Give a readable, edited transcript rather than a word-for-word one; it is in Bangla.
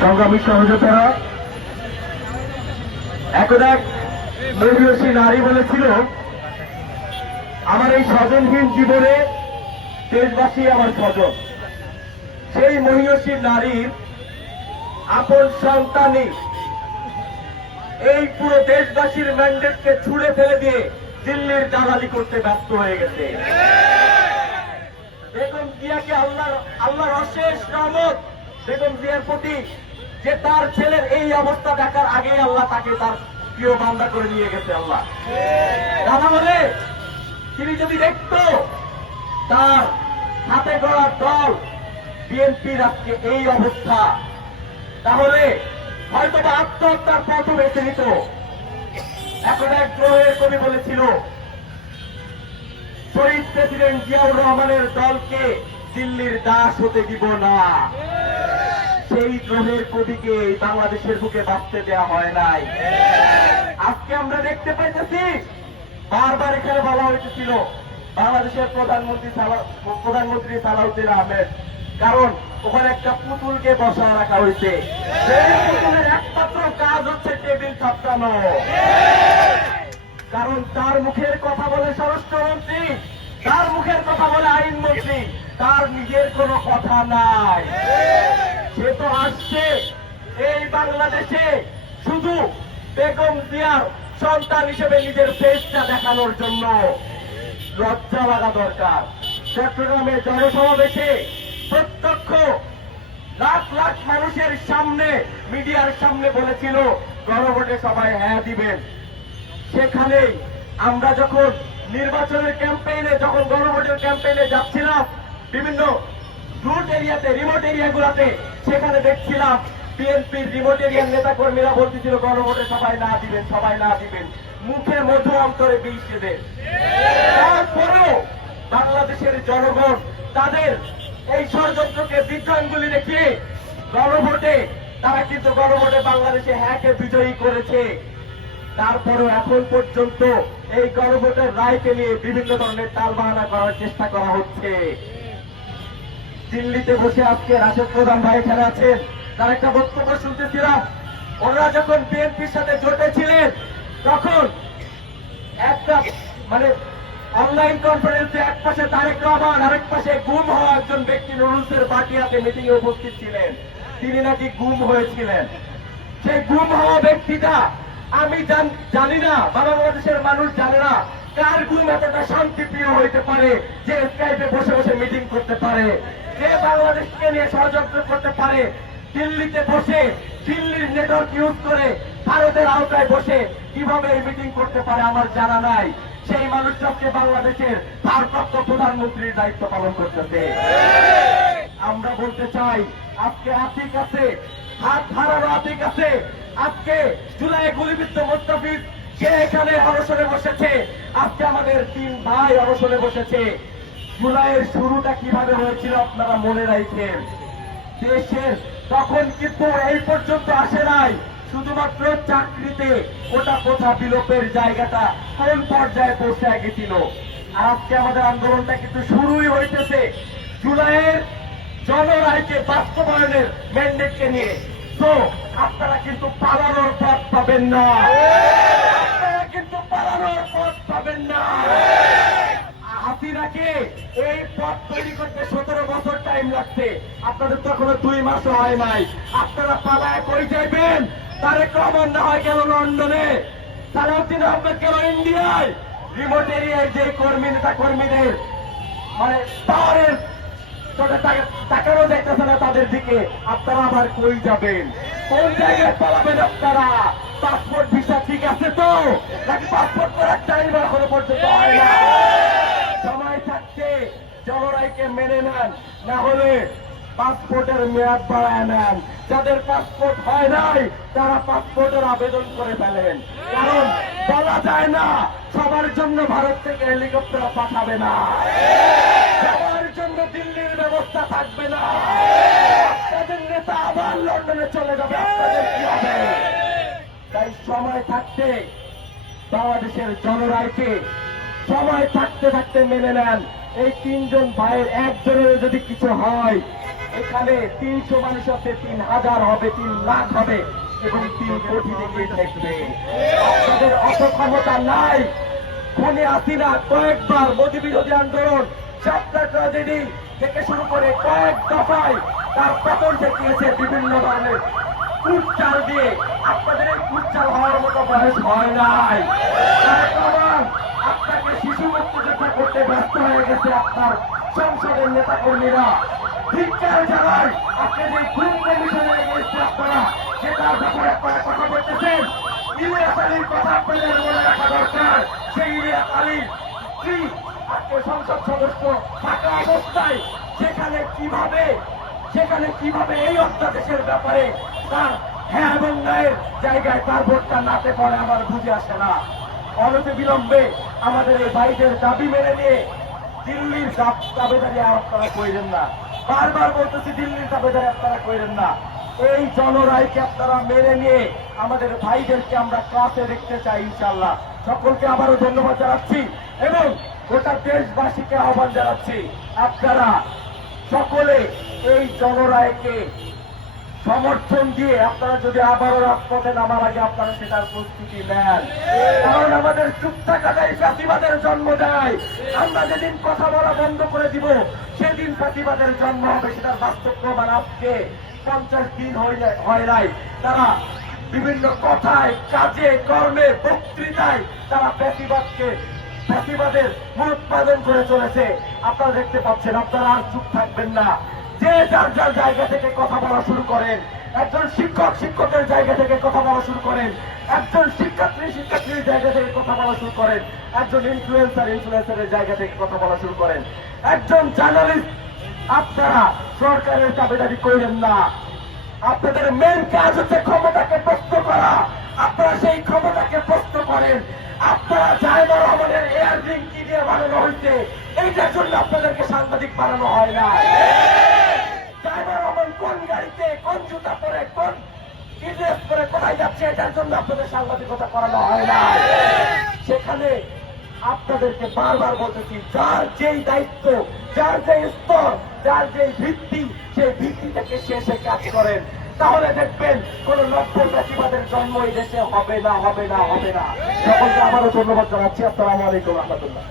সংগ্রামী সহযোগিতারা, একদা এক মহিয়সী নারী বলেছিল, আমার এই স্বজনহীন জীবনে দেশবাসী আমার স্বজন। সেই মহিয়সী নারীর আপন সন্তানই এই পুরো দেশবাসীর ম্যান্ডেটকে ছুড়ে ফেলে দিয়ে দিল্লির দালালি করতে ব্যস্ত হয়ে গেছে। বেগম জিয়াকে আল্লাহর অশেষ রহমত বেগম জিয়ার প্রতি, যে তার ছেলের এই অবস্থা দেখার আগে আল্লাহ তাকে তার প্রিয় বান্দা করে নিয়ে গেছে। আল্লাহ দাদা বলে, তিনি যদি দেখত তার হাতে গড়া দল বিএনপির আজকে এই অবস্থা, তাহলে হয়তো বা আত্মহত্যার পথ বেছে নিত। এখন এক গ্রহের কবি বলেছিল, শহীদ প্রেসিডেন্ট জিয়াউর রহমানের দলকে দিল্লির দাস হতে দিব না। সেই গ্রহের কবিকে বাংলাদেশের বুকে বাঁচতে দেওয়া হয় নাই। আজকে আমরা দেখতে পাইতেছি, বারবার এখানে বলা হয়েছিল বাংলাদেশের প্রধানমন্ত্রী সালাউদ্দিন আহমেদ, কারণ ওখানে একটা পুতুলকে বসায় রাখা হয়েছে। সেই পুতুলের একমাত্র কাজ হচ্ছে টেবিল সাপটানো। কারণ তার মুখের কথা বলে স্বরাষ্ট্রমন্ত্রী, তার মুখের কথা বলে আইনমন্ত্রী, তার নিজের কোনো কথা নাই। সে তো আসছে এই বাংলাদেশে শুধু বেগম জিয়ার সন্তান হিসেবে নিজের ফেসটা দেখানোর জন্য। লজ্জা লাগা দরকার। চট্টগ্রামে জনসমাবেশে প্রত্যক্ষ লাখ লাখ মানুষের সামনে, মিডিয়ার সামনে বলেছিল গণভোটে সবাই হ্যাঁ দিবেন। সেখানে আমরা যখন নির্বাচনের ক্যাম্পেইনে, যখন গণভোটের ক্যাম্পেইনে যাচ্ছিলাম বিভিন্ন রুট এরিয়াতে, রিমোট এরিয়াগুলোতে, সেখানে দেখছিলাম বিএনপির রিমোট এরিয়ার নেতা কর্মীরা বলতেছিল গণভোটে সবাই না দিবেন, সবাই না দিবেন, মুখে মধু অন্তরে বিষ দেবেন। তারপরেও বাংলাদেশের জনগণ তাদের এই ষড়যন্ত্রকে বিজ্ঞানগুলি দেখিয়ে গণভোটে, তারা কিন্তু গণভোটে বাংলাদেশে হ্যাঁকে বিজয়ী করেছে। তারপরেও এখন পর্যন্ত এই গণভোটের রায়কে নিয়ে বিভিন্ন ধরনের তালবাহানা করার চেষ্টা করা হচ্ছে। দিল্লিতে বসে আজকে রাশেদ প্রধান ভাই এখানে আছেন, তার একটা বক্তব্য শুনতেছিলাম। ওনারা যখন বিএনপির সাথে জোটে ছিলেন, তখন একটা অনলাইন কনফারেন্সে এক পাশে তারেক রহমান, আরেক পাশে গুম হওয়া একজন ব্যক্তি নুরুলসের বাটিয়াতে মিটিং এ উপস্থিত ছিলেন। তিনি নাকি গুম হয়েছিলেন। সেই গুম হওয়া ব্যক্তিটা, আমি জানি না, বাংলাদেশের মানুষ জানে না কার গুম এতটা শান্তিপ্রিয় হইতে পারে যে স্কাইপে বসে বসে মিটিং করতে পারে, যে বাংলাদেশকে নিয়ে ষড়যন্ত্র করতে পারে, দিল্লিতে বসে দিল্লির নেটওয়ার্ক ইউজ করে ভারতের আওতায় বসে কিভাবে এই মিটিং করতে পারে আমার জানা নাই। সেই মানুষটাকে বাংলাদেশের ভারপ্রাপ্ত প্রধানমন্ত্রীর দায়িত্ব পালন করতেছে। আমরা বলতে চাই, আজকে আতিক আছে, হাত হারানো আতিক আছে, আজকে জুলাই গুলিবিদ্ধ মোস্তাফিজ সে এখানে অনশনে বসেছে, আজকে আমাদের 3 ভাই অনশনে বসেছে। জুলাইয়ের শুরুটা কিভাবে হয়েছিল আপনারা মনে রাখেন। দেশের তখন কিন্তু এই পর্যন্ত আসে নাই, শুধুমাত্র চাকরিতে ওটা কোথা বিলোপের জায়গাটা কোন পর্যায়ে পৌঁছায় গেছিল। আজকে আমাদের আন্দোলনটা কিন্তু শুরুই হইতেছে জুলাইয়ের জনরায়কে বাস্তবায়নের ম্যান্ডেটকে নিয়ে। তো আপনারা কিন্তু পালানোর পথ পাবেন না, আপনারা কিন্তু পালানোর পথ পাবেন না। হাসিনাকে এই পথ তৈরি করতে 17 বছর টাইম লাগছে, আপনাদের তো এখনো 2 মাসও হয় নাই। আপনারা পালায় কই যাইবেন? তারেক রহমান না হয় গেল লন্ডনে, সালাউদ্দিন আহমেদ গেল ইন্ডিয়ায়, রিমোট এরিয়ায় যে নেতা কর্মীদের পাওয়ারের তাকানো দেখতেছে না তাদের দিকে, আপনারা আবার কই যাবেন? কোন জায়গায় পালাবেন আপনারা? পাসপোর্ট ভিসা ঠিক আছে তো, নাকি পাসপোর্ট করার টাইম এখনো পর্যন্ত হয় না? সময় থাকতে জনরায়কে মেনে নেন, না হলে পাসপোর্টের মেয়াদ বাড়ায় নেন। যাদের পাসপোর্ট হয় নাই তারা পাসপোর্টের আবেদন করে ফেলেন, কারণ বলা যায় না সবার জন্য ভারত থেকে হেলিকপ্টার পাঠাবে না, সবার জন্য দিল্লির ব্যবস্থা থাকবে না। আপনাদের নেতা আবার লন্ডনে চলে যাবে, আপনাদের কি হবে? তাই সময় থাকতে বাংলাদেশের জনরায়কে সময় থাকতে থাকতে মেনে নেন। এই 3 জন ভাইয়ের একজনের যদি কিছু হয়, এখানে 300 মানুষ আছে, 3000 হবে, 3 লাখ হবে এবং 3 কোটি দিকে থাকবে। আপনাদের অত ক্ষমতা নাই। খুনে হাসিনা কয়েকবার মোদী বিরোধী আন্দোলন, শাপলা ট্র্যাজেডি থেকে শুরু করে কয়েক দফায় তার পতন দেখিয়েছে বিভিন্ন ধরনের কুটচাল দিয়ে। আপনাদের এই কুটচাল হওয়ার মতো বয়স হয় নাই। তার প্রমাণ, আপনাকে শিশু মুক্তিযোদ্ধা করতে ব্যস্ত হয়ে গেছে আপনার সংসদের নেতা কর্মীরা। ধিক্কার জানাই, আপনি যে গ্রুপ কমিশনে গেছে আপনারা, সেটার ব্যাপারে আপনারা কথা বলতেছেন। ইলিয়াস আলীর কথা আপনাদের মনে রাখা দরকার। সেই ইলিয়াস আলী কি আজকে সংসদ সদস্য থাকা অবস্থায় সেখানে কিভাবে এই অত্যাদেশের ব্যাপারে তার হ্যাঁ এবং নায়ের জায়গায় তার ভোটটা নাতে পড়ে আমার বুঝে আসে না। অনতি বিলম্বে আমাদের এই ভাইদের দাবি মেনে নিয়ে দিল্লির দাবেদারি আপনারা কইরেন না। বারবার বলতেছি, দিল্লির দাবেদারি আপনারা কইরেন না। এই জনরায়কে আপনারা মেনে নিয়ে আমাদের ভাইদেরকে আমরা ক্লাসে দেখতে চাই ইনশাল্লাহ। সকলকে আবারও ধন্যবাদ জানাচ্ছি এবং গোটা দেশবাসীকে আহ্বান জানাচ্ছি, আপনারা সকলে এই জনরায়কে সমর্থন দিয়ে আপনারা যদি আবারও রাজপথে নামার আগে আপনারা সেটার প্রস্তুতি নেন। কারণ আমাদের চুপ থাকাটাই ফ্যাসিবাদের জন্ম দেয়। আমরা যেদিন কথা বলা বন্ধ করে দিব সেদিন ফ্যাসিবাদের জন্ম হবে। সেটার বাস্তব প্রমাণ আজকে 50 দিন হয় নাই। তারা বিভিন্ন কথায়, কাজে, কর্মে, বক্তৃতায় তারা ফ্যাসিবাদের মূলোৎপাদন করে চলেছে। আপনারা দেখতে পাচ্ছেন। আপনারা আর চুপ থাকবেন না। যে যার যার জায়গা থেকে কথা বলা শুরু করেন। একজন শিক্ষকের জায়গা থেকে কথা বলা শুরু করেন। একজন শিক্ষার্থীর জায়গা থেকে কথা বলা শুরু করেন। একজন ইনফ্লুয়েন্সারের জায়গা থেকে কথা বলা শুরু করেন। একজন জার্নালিস্ট। আপনারা সরকারের দাবিদারি করেন না। আপনাদের মেন কাজ হচ্ছে ক্ষমতাকে প্রশ্ন করা। আপনারা সেই ক্ষমতাকে প্রশ্ন করেন। আপনারা জায়মা রহমানের এয়ার রিং কি দিয়ে বানানো হয়েছে, এইটার জন্য আপনাদেরকে সাংবাদিক বানানো হয় না। জায়মা রহমান কোন গাড়িতে, কোন জুতা পরে, কোন ড্রেস পরে কোথায় যাচ্ছে, এটার জন্য আপনাদের সাংবাদিকতা করানো হয় না। সেখানে আপনাদেরকে বারবার বলতেছি, যার যেই দায়িত্ব, যার যে স্তর, যার যে ভিত্তি, সেই ভিত্তি থেকে শেষে কাজ করেন। তাহলে দেখবেন কোন নব্য ফ্যাসিবাদের জন্ম এই দেশে হবে না। সকলকে আবারও ধন্যবাদ জানাচ্ছি। আসসালামু আলাইকুম রহমতুল্লাহ।